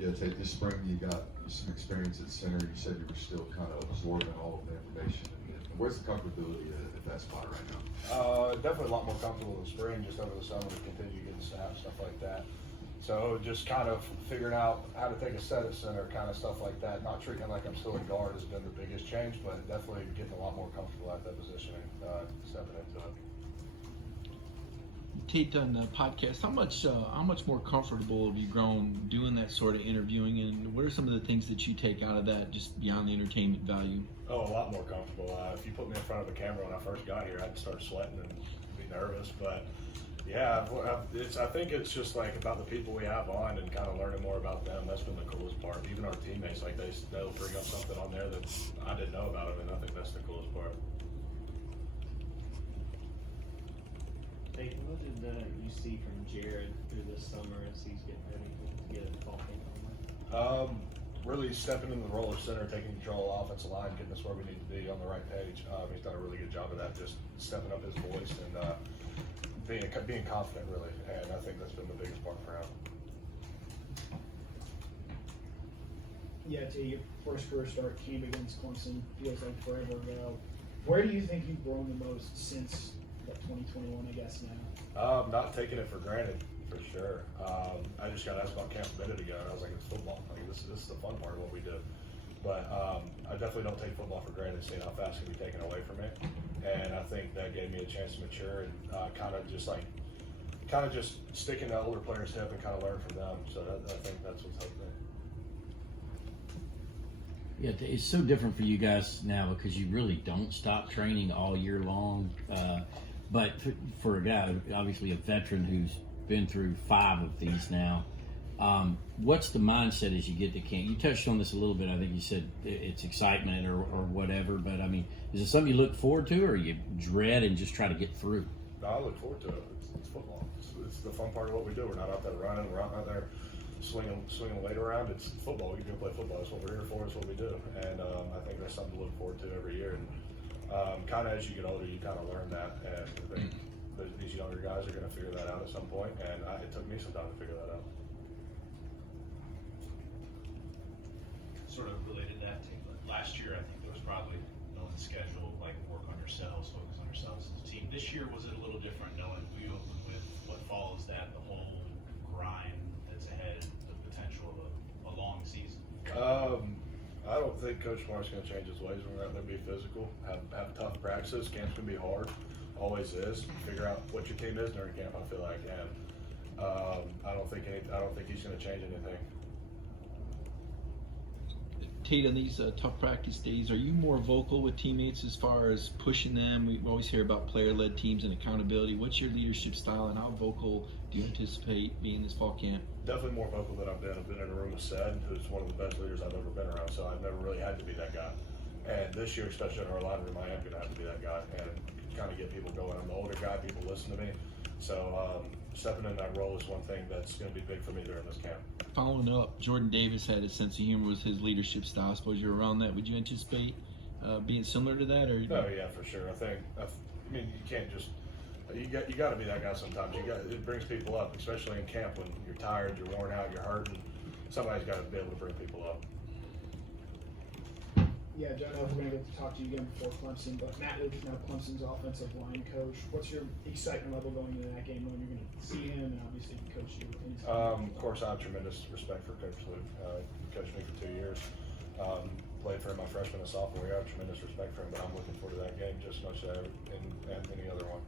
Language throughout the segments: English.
Yeah, Tate, this spring you got some experience at center. You said you were still kind of absorbing all of the information. And where's the comfortability at that spot right now? Definitely a lot more comfortable in the spring, just over the summer to continue getting snaps, stuff like that. So just kind of figuring out how to take a set at center, kind of stuff like that. Not treating it like I'm still a guard has been the biggest change, but definitely getting a lot more comfortable at that position and stepping into it. Tate, on the podcast, how much more comfortable have you grown doing that sort of interviewing, and what are some of the things that you take out of that just beyond the entertainment value? Oh, a lot more comfortable. If you put me in front of a camera when I first got here, I'd start sweating and be nervous. But yeah, I think it's just like about the people we have on and kind of learning more about them. That's been the coolest part. Even our teammates, like they'll bring up something on there that I didn't know about them, and I think that's the coolest part. Tate, what did you see from Jared through this summer as he's getting ready to get a fall camp? Really stepping into the role of center, taking control of the offensive line, getting us where we need to be on the right page. He's done a really good job of that, just stepping up his voice and being confident, really. And I think that's been the biggest part for him. Yeah, to your first career start came against Clemson, feels like forever ago. Where do you think you've grown the most since 2021, I guess, now? Not taking it for granted, for sure. I just got asked about camp a minute ago, and I was like, it's football. Like, this is the fun part of what we do. But I definitely don't take football for granted, seeing how fast it can be taken away from me. And I think that gave me a chance to mature and kind of just sticking to older players' hip and kind of learn from them. So I think that's what's helped me. Yeah, it's so different for you guys now because you really don't stop training all year long. But for a guy, obviously a veteran who's been through 5 of these now, what's the mindset as you get to camp? You touched on this a little bit. I think you said it's excitement or whatever. But I mean, is it something you look forward to, or you dread and just try to get through? No, I look forward to it. It's football. It's the fun part of what we do. We're not out there running. We're not out there swinging the weight around. It's football. We can play football. That's what we're here for. It's what we do. And I think that's something to look forward to every year. And kind of as you get older, you kind of learn that. And I think these younger guys are going to figure that out at some point. And it took me some time to figure that out. Sort of related to that, last year I think there was probably knowing the schedule, like work on yourselves, focus on yourselves as a team. This year was it a little different, knowing we open with what follows that, the whole grind that's ahead, the potential of a long season? I don't think Coach Smart's going to change his ways. We're going to be physical, have tough practices. Camp's going to be hard, always is. Figure out what your team is during camp. I feel like, and I don't think he's going to change anything. Tate, on these tough practice days, are you more vocal with teammates as far as pushing them? We always hear about player-led teams and accountability. What's your leadership style, and how vocal do you anticipate being this fall camp? Definitely more vocal than I've been. I've been in a room with Sed, who's one of the best leaders I've ever been around, so I've never really had to be that guy. And this year, especially in our line room, I am going to have to be that guy and kind of get people going. I'm the older guy, people listen to me. So stepping in that role is one thing that's going to be big for me during this camp. Following up, Jordan Davis had a sense of humor with his leadership style. I suppose you're around that. Would you anticipate being similar to that? Or No, yeah, for sure. I mean, you can't just you got to be that guy sometimes. It brings people up, especially in camp when you're tired, you're worn out, you're hurting. Somebody's got to be able to bring people up. Yeah, John, I was going to get to talk to you again before Clemson, but Ratledge is now Clemson's offensive line coach. What's your excitement level going into that game when you're going to see him and obviously coach you? Of course, I have tremendous respect for Coach Luke. He coached me for 2 years. Played for him my freshman and sophomore year. I have tremendous respect for him, but I'm looking forward to that game just as much as any other one.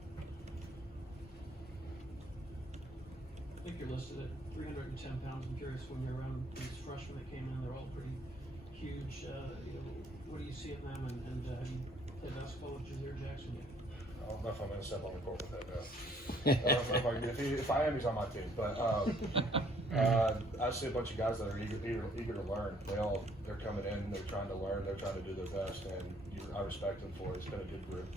I think you're listed at 310 pounds. I'm curious, when you're around these freshmen that came in, they're all pretty huge. What do you see in them, and have you played basketball with Jazeer Jackson yet? I don't know if I'm going to step on the court with that guy. If I am, he's on my team. But I see a bunch of guys that are eager to learn. They're coming in, they're trying to learn, they're trying to do their best, and I respect them for it. It's been a good group.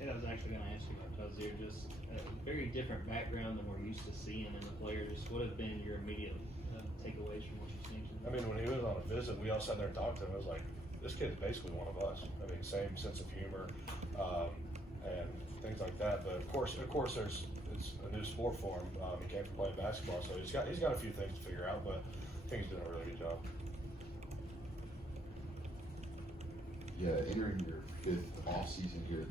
And I was actually going to ask you about Jazeer, just a very different background than we're used to seeing in the players. What have been your immediate takeaways from what you've seen? I mean, when he was on a visit, we all sat there and talked to him. It was like, this kid's basically one of us. I mean, same sense of humor, and things like that. But of course, it's a new sport for him. He came from playing basketball, so he's got a few things to figure out. But I think he's doing a really good job. Yeah, entering your 5th off season here,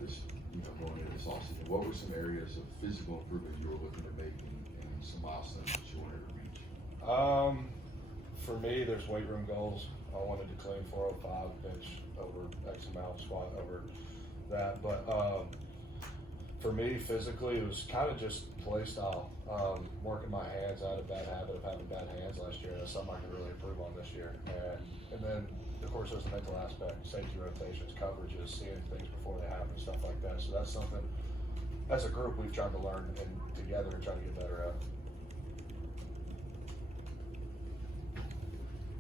going into this off season, what were some areas of physical improvement you were looking to make and some milestones that you wanted to reach? For me, there's weight room goals. I wanted to clean 405, bench over X amount, squat over that. But for me, physically, it was kind of just play style. Working my hands. I had a bad habit of having bad hands last year, and that's something I can really improve on this year. And then, of course, there's the mental aspect, safety rotations, coverages, seeing things before they happen, stuff like that. So that's something, as a group, we've tried to learn and together and try to get better at.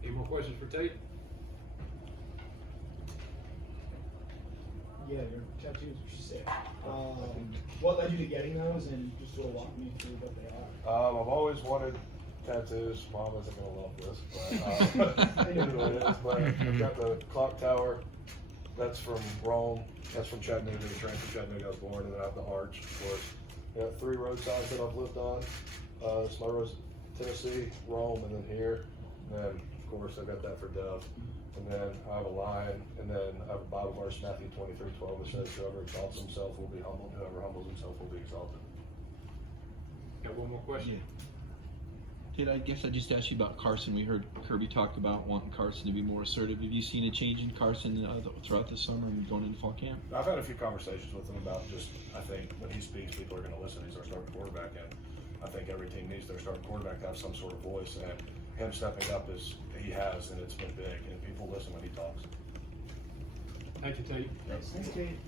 Any more questions for Tate? Yeah, your tattoos are sick. What led you to getting those, and just sort of walk me through what they are? I've always wanted tattoos. Mom isn't gonna love this, but it is what it is. But I've got the clock tower. That's from Rome. That's from Chattanooga. The train from Chattanooga I was born, and then I have the arch, of course. I got 3 road signs that I've lived on. It's my roads, Tennessee, Rome, and then here. And then, of course, I've got that for Dove. And then I have a lion, and then I have a Bible verse, Matthew 23:12, which says, "Whoever exalts himself will be humbled; whoever humbles himself will be exalted." Got one more question? Tate, I guess I just asked you about Carson. We heard Kirby talk about wanting Carson to be more assertive. Have you seen a change in Carson throughout the summer and going into fall camp? I've had a few conversations with him about just, I think when he speaks, people are going to listen. He's our starting quarterback, and I think every team needs their starting quarterback to have some sort of voice. And him stepping up as he has, and it's been big. And people listen when he talks. Thank you, Tate. Thanks, Kate.